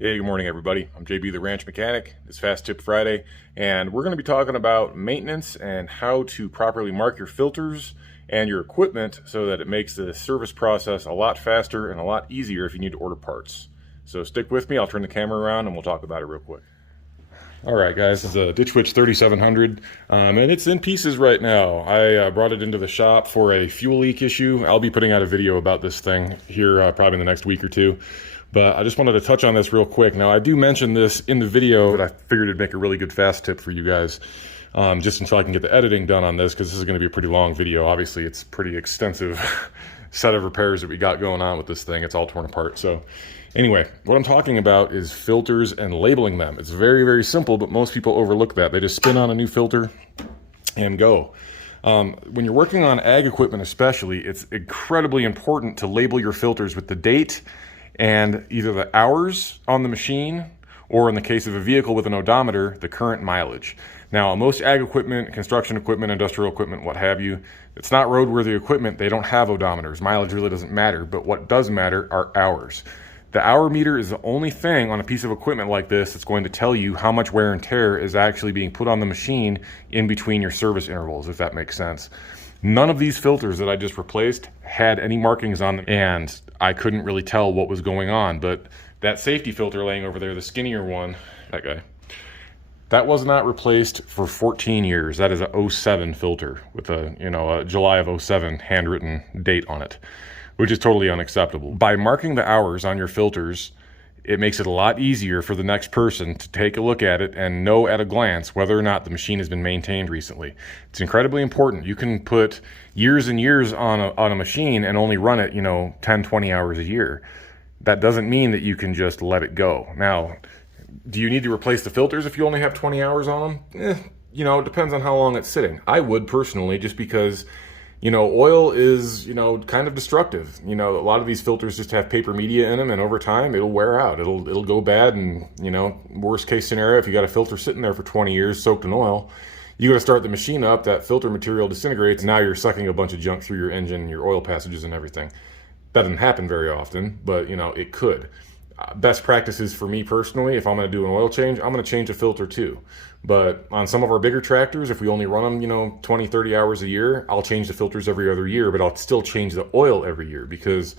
Hey, good morning, everybody. I'm JB, the Ranch Mechanic. It's Fast Tip Friday, and we're going to be talking about maintenance and how to properly mark your filters and your equipment so that it makes the service process a lot faster and a lot easier if you need to order parts. So stick with me. I'll turn the camera around and we'll talk about it real quick. All right, guys, this is a Ditch Witch 3700, and it's in pieces right now. I brought it into the shop for a fuel leak issue. I'll be putting out a video about this thing here probably in the next week or two. But I just wanted to touch on this real quick. Now, I do mention this in the video, but I figured it'd make a really good fast tip for you guys, just until I can get the editing done on this, because this is going to be a pretty long video. Obviously, it's a pretty extensive set of repairs that we got going on with this thing. It's all torn apart. So anyway, what I'm talking about is filters and labeling them. It's very, very simple, but most people overlook that. They just spin on a new filter and go. When you're working on ag equipment especially, it's incredibly important to label your filters with the date and either the hours on the machine, or in the case of a vehicle with an odometer, the current mileage. Now, most ag equipment, construction equipment, industrial equipment, what have you, it's not roadworthy equipment. They don't have odometers. Mileage really doesn't matter, but what does matter are hours. The hour meter is the only thing on a piece of equipment like this that's going to tell you how much wear and tear is actually being put on the machine in between your service intervals, if that makes sense. None of these filters that I just replaced had any markings on them, and I couldn't really tell what was going on. But that safety filter laying over there, the skinnier one, that guy, that was not replaced for 14 years. That is a 07 filter with a July of 07 handwritten date on it, which is totally unacceptable. By marking the hours on your filters, it makes it a lot easier for the next person to take a look at it and know at a glance whether or not the machine has been maintained recently. It's incredibly important. You can put years and years on a machine and only run it, 10, 20 hours a year. That doesn't mean that you can just let it go. Now, do you need to replace the filters if you only have 20 hours on them? It depends on how long it's sitting. I would personally, just because oil is, kind of destructive. A lot of these filters just have paper media in them, and over time it'll wear out. It'll go bad, and, worst case scenario, if you got a filter sitting there for 20 years soaked in oil, you got to start the machine up, that filter material disintegrates, now you're sucking a bunch of junk through your engine, your oil passages and everything. That doesn't happen very often, but, it could. Best practices for me personally, if I'm going to do an oil change, I'm going to change a filter too. But on some of our bigger tractors, if we only run them, 20, 30 hours a year, I'll change the filters every other year, but I'll still change the oil every year, because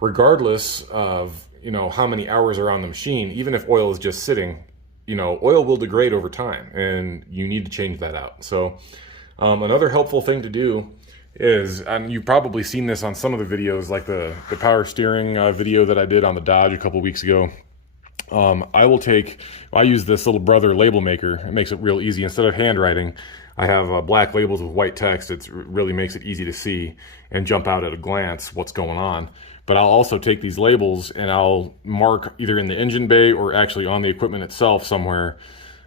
regardless of, how many hours are on the machine, even if oil is just sitting, oil will degrade over time, and you need to change that out. So another helpful thing to do is, and you've probably seen this on some of the videos, like the power steering video that I did on the Dodge a couple weeks ago. I use this little brother label maker. It makes it real easy. Instead of handwriting, I have black labels with white text. It really makes it easy to see and jump out at a glance what's going on. But I'll also take these labels and I'll mark either in the engine bay or actually on the equipment itself somewhere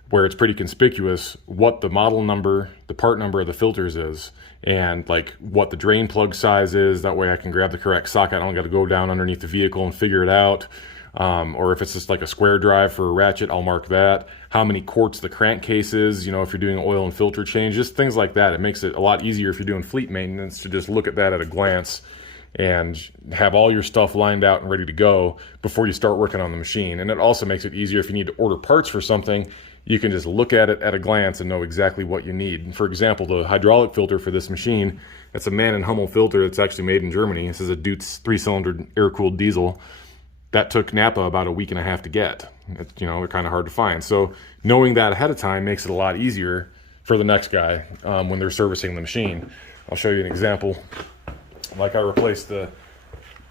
where it's pretty conspicuous what the model number, the part number of the filters is, and like what the drain plug size is. That way I can grab the correct socket. I don't got to go down underneath the vehicle and figure it out. Or if it's just like a square drive for a ratchet, I'll mark that. How many quarts the crankcase is, if you're doing oil and filter change, just things like that. It makes it a lot easier if you're doing fleet maintenance to just look at that at a glance and have all your stuff lined out and ready to go before you start working on the machine. And it also makes it easier if you need to order parts for something. You can just look at it at a glance and know exactly what you need. For example, the hydraulic filter for this machine, it's a Man and Hummel filter that's actually made in Germany. This is a Deutz 3-cylinder air-cooled diesel. That took Napa about a week and a half to get. They're kind of hard to find. So knowing that ahead of time makes it a lot easier for the next guy when they're servicing the machine. I'll show you an example. Like I replaced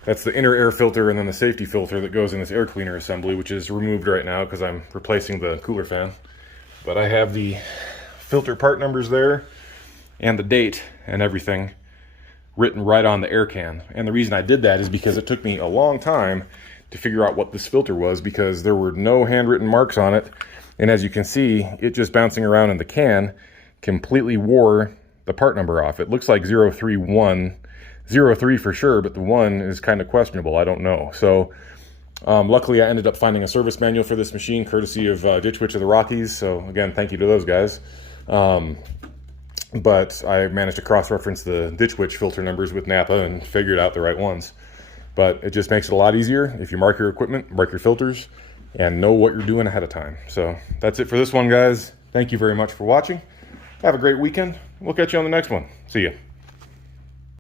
that's the inner air filter and then the safety filter that goes in this air cleaner assembly, which is removed right now because I'm replacing the cooler fan. But I have the filter part numbers there and the date and everything written right on the air can. And the reason I did that is because it took me a long time to figure out what this filter was, because there were no handwritten marks on it. And as you can see, it just bouncing around in the can completely wore the part number off. It looks like 031, 03 for sure, but the 1 is kind of questionable. I don't know. So luckily I ended up finding a service manual for this machine courtesy of Ditch Witch of the Rockies. So again, thank you to those guys. But I managed to cross-reference the Ditch Witch filter numbers with Napa and figured out the right ones. But it just makes it a lot easier. If you mark your equipment, mark your filters, and know what you're doing ahead of time. So that's it for this one, guys. Thank you very much for watching. Have a great weekend. We'll catch you on the next one. See ya.